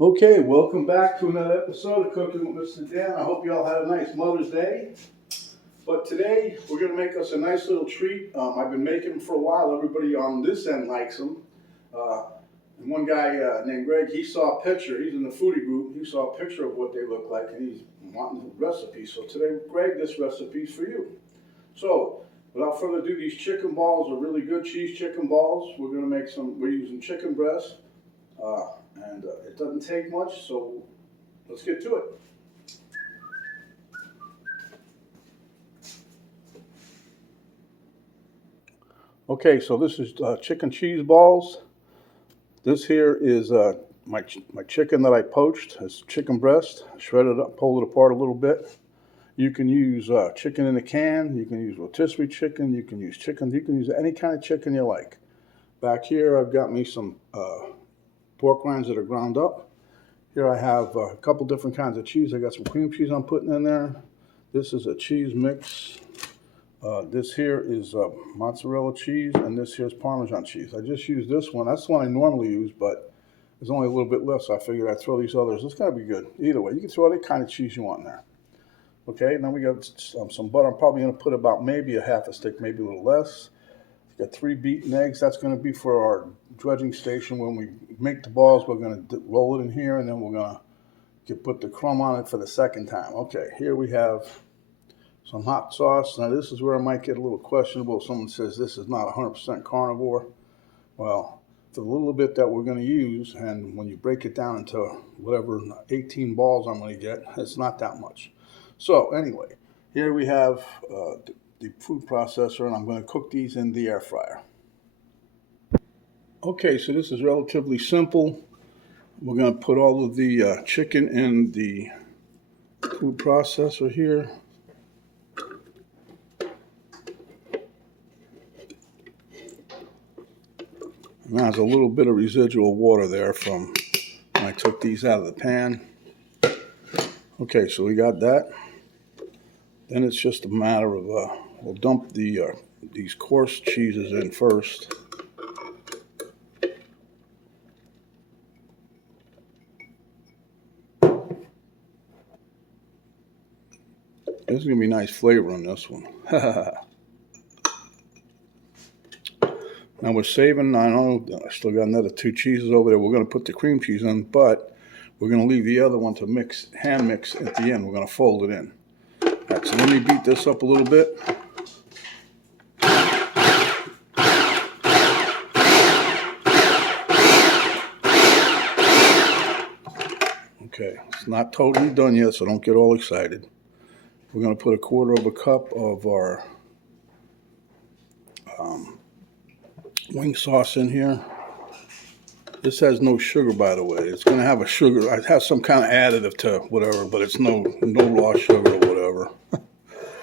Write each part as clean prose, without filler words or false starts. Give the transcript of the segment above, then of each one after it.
Okay, welcome back to another episode of Cooking with Mr. Dan. I hope you all had a nice Mother's Day. But today, we're going to make us a nice little treat. I've been making them for a while. Everybody on this end likes them. And one guy named Greg, he saw a picture. He's in the foodie group. He saw a picture of what they look like, and he's wanting the recipe. So today, Greg, this recipe's for you. So, without further ado, these chicken balls are really good cheese chicken balls. We're going to make some, we're using chicken breast. And it doesn't take much, so let's get to it. Okay, so this is chicken cheese balls. This here is my chicken that I poached. It's chicken breast. Shredded up, pulled it apart a little bit. You can use chicken in a can. You can use rotisserie chicken. You can use chicken. You can use any kind of chicken you like. Back here, I've got me some pork rinds that are ground up. Here I have a couple different kinds of cheese. I got some cream cheese I'm putting in there. This is a cheese mix. This here is mozzarella cheese, and this here is Parmesan cheese. I just used this one. That's the one I normally use, but there's only a little bit left, so I figured I'd throw these others. It's got to be good. Either way, you can throw any kind of cheese you want in there. Okay, now we got some butter. I'm probably going to put about maybe a half a stick, maybe a little less. Got 3 beaten eggs. That's going to be for our dredging station. When we make the balls, we're going to roll it in here, and then we're going to put the crumb on it for the second time. Okay, here we have some hot sauce. Now this is where I might get a little questionable. Someone says this is not 100% carnivore. Well, for the little bit that we're going to use, and when you break it down into whatever 18 balls I'm going to get, it's not that much. So anyway, here we have the food processor, and I'm going to cook these in the air fryer. Okay, so this is relatively simple. We're going to put all of the chicken in the food processor here. And there's a little bit of residual water there from when I took these out of the pan. Okay, so we got that. Then it's just a matter of we'll dump these coarse cheeses in first. There's going to be nice flavor on this one. Now we're saving, I know I still got another 2 cheeses over there. We're going to put the cream cheese in, but we're going to leave the other one to hand mix at the end. We're going to fold it in. All right, so let me beat this up a little bit. Okay, it's not totally done yet, so don't get all excited. We're going to put 1/4 cup of our wing sauce in here. This has no sugar, by the way. It's going to have a sugar. It has some kind of additive to whatever, but it's no raw sugar or whatever.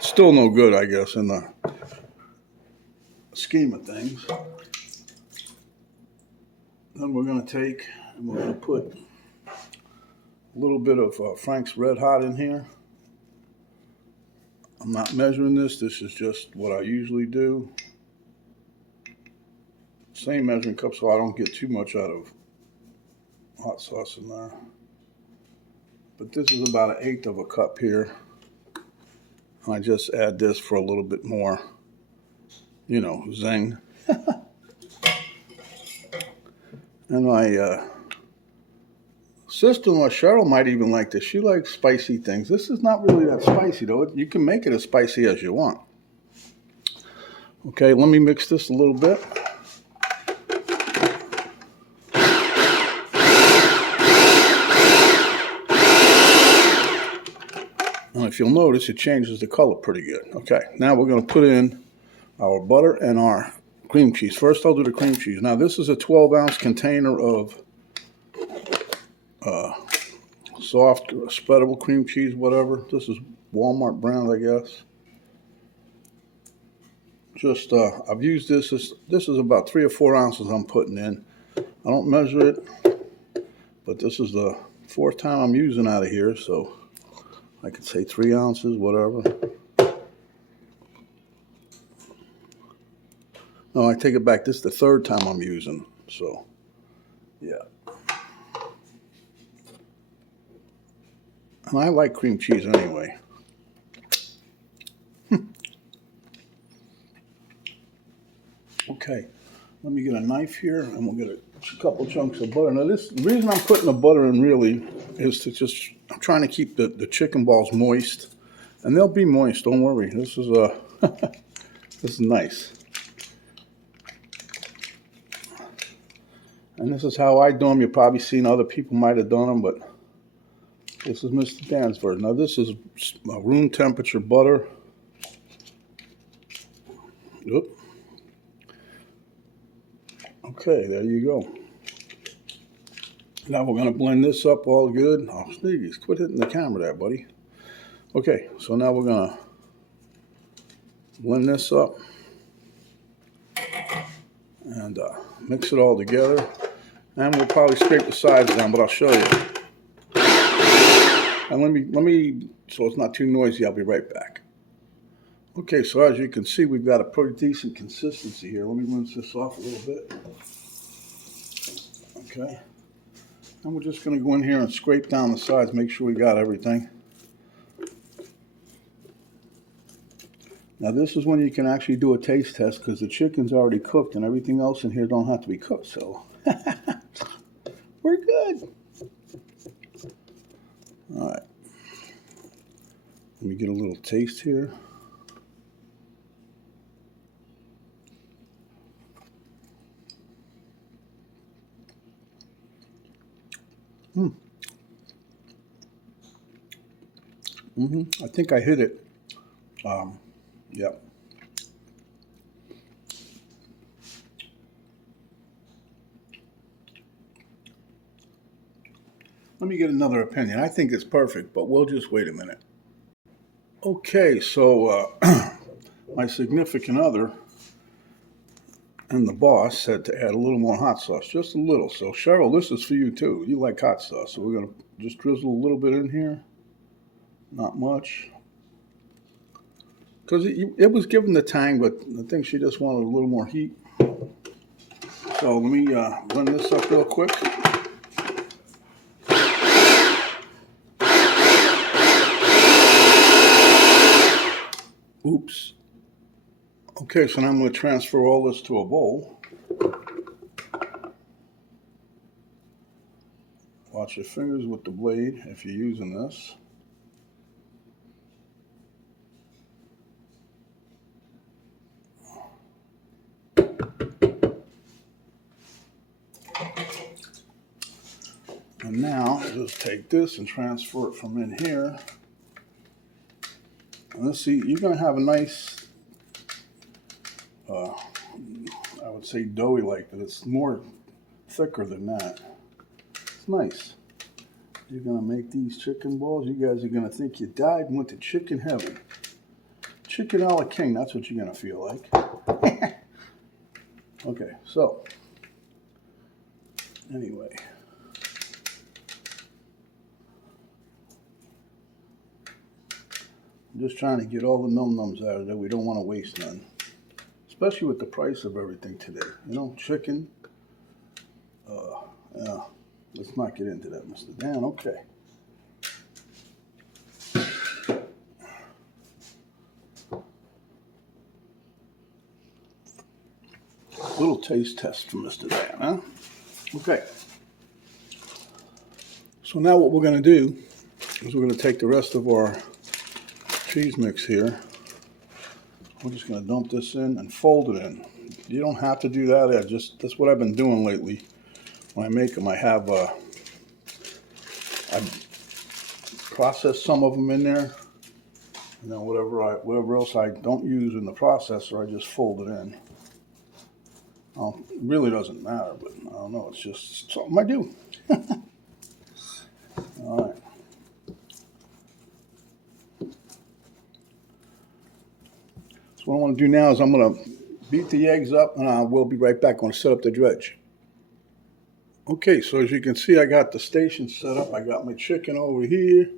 Still no good, I guess, in the scheme of things. Then we're going to take and we're going to put a little bit of Frank's Red Hot in here. I'm not measuring this. This is just what I usually do. Same measuring cup so I don't get too much out of hot sauce in there. But this is about 1/8 cup here. I just add this for a little bit more, you know, zing. And my sister-in-law, Cheryl, might even like this. She likes spicy things. This is not really that spicy, though. You can make it as spicy as you want. Okay, let me mix this a little bit. And if you'll notice, it changes the color pretty good. Okay, now we're going to put in our butter and our cream cheese. First, I'll do the cream cheese. Now, this is a 12-ounce container of soft, spreadable cream cheese, whatever. This is Walmart brand, I guess. Just, I've used this. This is about 3 or 4 ounces I'm putting in. I don't measure it, but this is the 4th time I'm using out of here, so I could say 3 ounces, whatever. No, I take it back. This is the 3rd time I'm using, so yeah. I like cream cheese anyway. Okay, let me get a knife here, and we'll get a couple chunks of butter. Now, the reason I'm putting the butter in really is to I'm trying to keep the chicken balls moist, and they'll be moist. Don't worry. This is this is nice, and this is how I do them. You've probably seen other people might have done them, but this is Mr. Dan's version. Now, this is room temperature butter. Oop. Okay, there you go. Now we're going to blend this up all good. Oh, Sneakies, quit hitting the camera there, buddy. Okay, so now we're going to blend this up and mix it all together. And we'll probably scrape the sides down, but I'll show you. And let me, so it's not too noisy, I'll be right back. Okay, so as you can see, we've got a pretty decent consistency here. Let me rinse this off a little bit. Okay. And we're just going to go in here and scrape down the sides, make sure we got everything. Now this is when you can actually do a taste test because the chicken's already cooked and everything else in here don't have to be cooked, so we're good. All right. Let me get a little taste here. I think I hit it. Yep. Let me get another opinion. I think it's perfect, but we'll just wait a minute. Okay, so my significant other and the boss said to add a little more hot sauce, just a little. So Cheryl, this is for you too. You like hot sauce, so we're gonna just drizzle a little bit in here. Not much, because it was given the tang, but I think she just wanted a little more heat. So let me blend this up real quick. Oops. Okay, so now I'm going to transfer all this to a bowl. Watch your fingers with the blade if you're using this. And now just take this and transfer it from in here. And let's see, you're going to have a nice, I would say doughy like, but it's more thicker than that. It's nice. You're going to make these chicken balls. You guys are going to think you died and went to chicken heaven. Chicken a la king, that's what you're going to feel like. Okay, so, anyway. I'm just trying to get all the num-nums out of there. We don't want to waste none. Especially with the price of everything today. You know, chicken. Yeah, let's not get into that, Mr. Dan. Okay. Little taste test from Mr. Dan, huh? Okay. So now what we're going to do is we're going to take the rest of our cheese mix here. We're just going to dump this in and fold it in. You don't have to do that. That's what I've been doing lately. When I make them, I process some of them in there, and then whatever else I don't use in the processor, I just fold it in. Well, it really doesn't matter, but I don't know. It's just something I do. All right. So what I want to do now is I'm going to beat the eggs up, and I will be right back. I'm going to set up the dredge. Okay, so as you can see, I got the station set up. I got my chicken over here,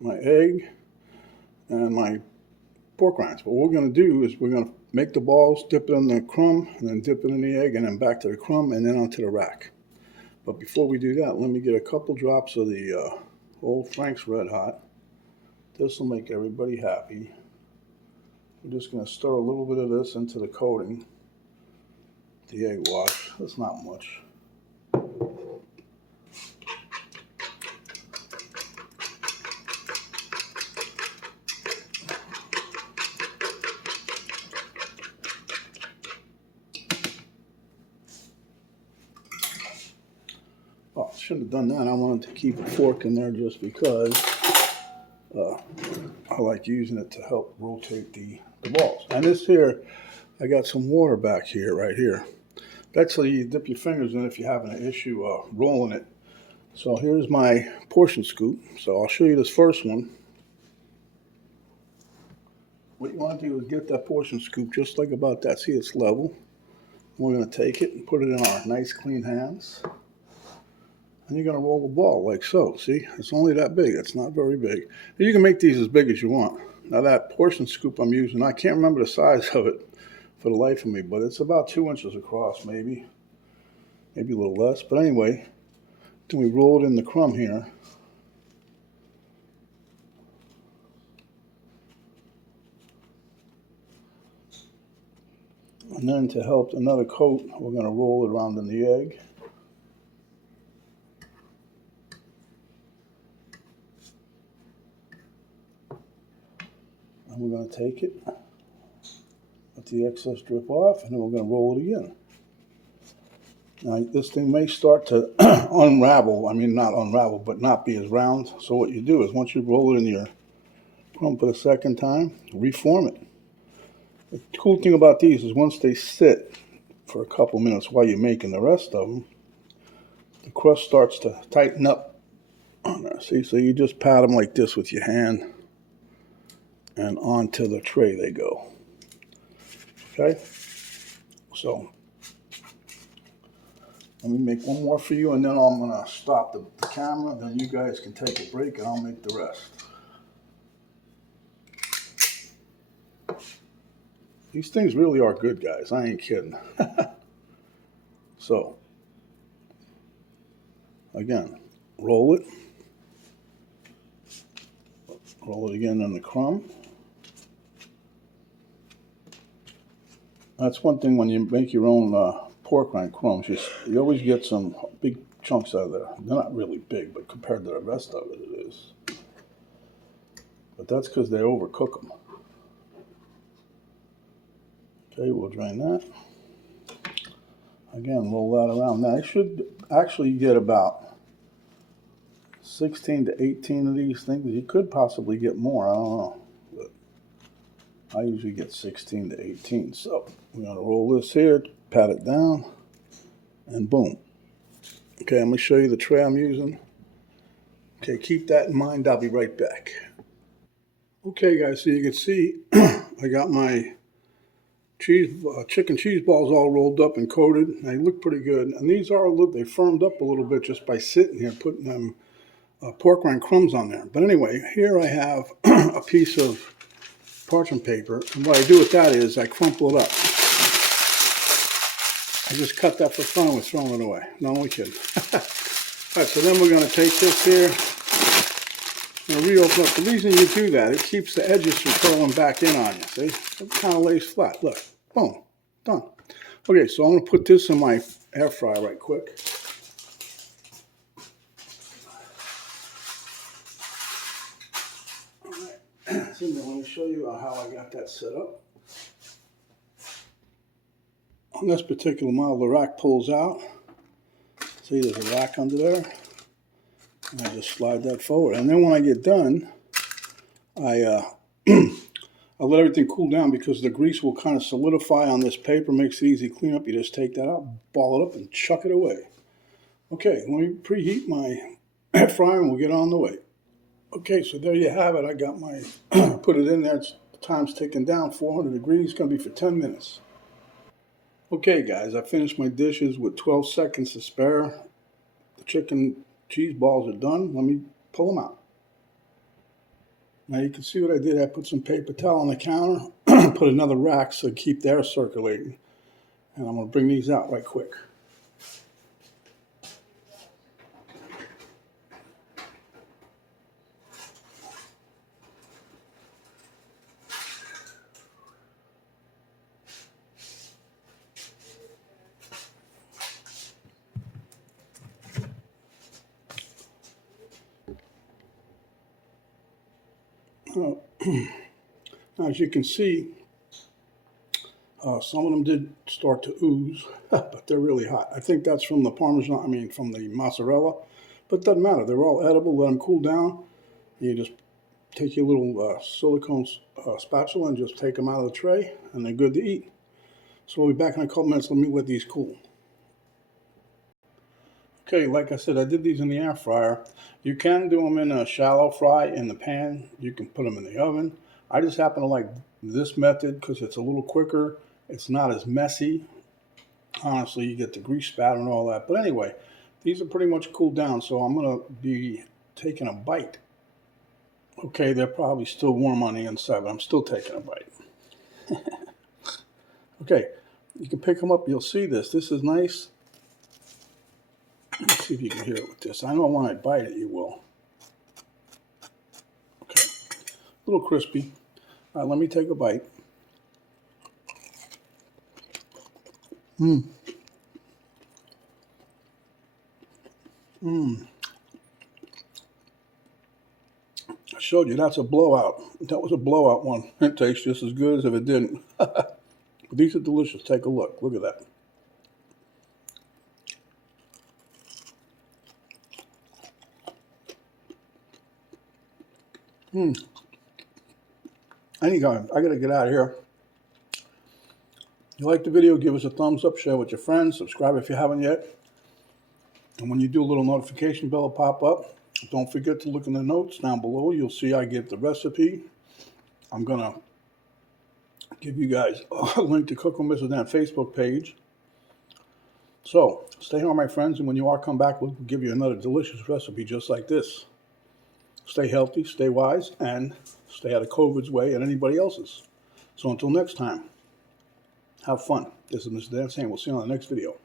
my egg, and my pork rinds. What we're going to do is we're going to make the balls, dip it in the crumb, and then dip it in the egg, and then back to the crumb, and then onto the rack. But before we do that, let me get a couple drops of the Old Frank's Red Hot. This will make everybody happy. We're just going to stir a little bit of this into the coating, the egg wash. That's not much. Oh, I shouldn't have done that. I wanted to keep a fork in there just because I like using it to help rotate the balls. And this here, I got some water back here, right here. That's so you dip your fingers in if you're having an issue rolling it. So here's my portion scoop. So I'll show you this first one. What you want to do is get that portion scoop just like about that. See, it's level. We're going to take it and put it in our nice clean hands. And you're going to roll the ball like so. See, it's only that big. It's not very big. And you can make these as big as you want. Now that portion scoop I'm using, I can't remember the size of it for the life of me, but it's about 2 inches across, maybe a little less. But anyway, then we roll it in the crumb here. And then to help another coat, we're going to roll it around in the egg. And we're going to take it, let the excess drip off, and then we're going to roll it again. Now this thing may start to unravel, I mean not unravel, but not be as round. So what you do is once you roll it in your crumb for the second time, reform it. The cool thing about these is once they sit for a couple minutes while you're making the rest of them, the crust starts to tighten up on there. See, so you just pat them like this with your hand, and onto the tray they go. Okay, so let me make one more for you, and then I'm going to stop the camera. Then you guys can take a break, and I'll make the rest. These things really are good, guys. I ain't kidding. So, again, roll it. Roll it again in the crumb. That's one thing when you make your own pork rind crumbs. You always get some big chunks out of there. They're not really big, but compared to the rest of it, it is. But that's because they overcook them. Okay, we'll drain that. Again, roll that around. Now, I should actually get about 16 to 18 of these things. You could possibly get more, I don't know. But I usually get 16 to 18. So we're going to roll this here, pat it down, and boom. Okay, I'm going to show you the tray I'm using. Okay, keep that in mind. I'll be right back. Okay, guys, so you can see I got my chicken cheese balls all rolled up and coated. They look pretty good. And these are they firmed up a little bit just by sitting here, putting them pork rind crumbs on there. But anyway, here I have a piece of parchment paper, and what I do with that is I crumple it up. I just cut that for fun and we're throwing it away. No, only kidding. All right, so then we're going to take this here. I'm going to reopen up. The reason you do that, it keeps the edges from curling back in on you. See? It kind of lays flat. Look. Boom. Done. Okay, so I'm going to put this in my air fryer right quick. All right. So now let me show you how I got that set up. On this particular model, the rack pulls out. See, there's a rack under there. And I just slide that forward. And then when I get done, I let everything cool down because the grease will kind of solidify on this paper. Makes it easy to clean up. You just take that out, ball it up, and chuck it away. Okay, let me preheat my air fryer and we'll get on the way. Okay, so there you have it. I got my, put it in there. It's, time's ticking down, 400 degrees. It's going to be for 10 minutes. Okay, guys, I finished my dishes with 12 seconds to spare. The chicken cheese balls are done. Let me pull them out. Now you can see what I did. I put some paper towel on the counter, put another rack so to keep the air circulating. And I'm going to bring these out right quick. As you can see, some of them did start to ooze, but they're really hot. I think that's from the Parmesan, I mean from the mozzarella, but it doesn't matter. They're all edible. Let them cool down. You just take your little silicone spatula and just take them out of the tray, and they're good to eat. So we'll be back in a couple minutes. Let me let these cool. Okay, like I said, I did these in the air fryer. You can do them in a shallow fry in the pan. You can put them in the oven. I just happen to like this method because it's a little quicker. It's not as messy. Honestly, you get the grease spatter and all that. But anyway, these are pretty much cooled down, so I'm going to be taking a bite. Okay, they're probably still warm on the inside, but I'm still taking a bite. Okay, you can pick them up. You'll see this. This is nice. Let's see if you can hear it with this. I know when I bite it, you will. Okay, a little crispy. All right, let me take a bite. I showed you that's a blowout. That was a blowout one. It tastes just as good as if it didn't. But these are delicious. Take a look. Look at that. Anyway, I gotta get out of here. If you like the video, give us a thumbs up, share with your friends, subscribe if you haven't yet. And when you do, a little notification bell will pop up. Don't forget to look in the notes down below. You'll see I give the recipe. I'm gonna give you guys a link to Cook with Mrs. Dan Facebook page. So stay home, my friends, and when you are come back, we'll give you another delicious recipe just like this. Stay healthy, stay wise, and stay out of COVID's way and anybody else's. So until next time, have fun. This is Mr. Dan saying we'll see you on the next video.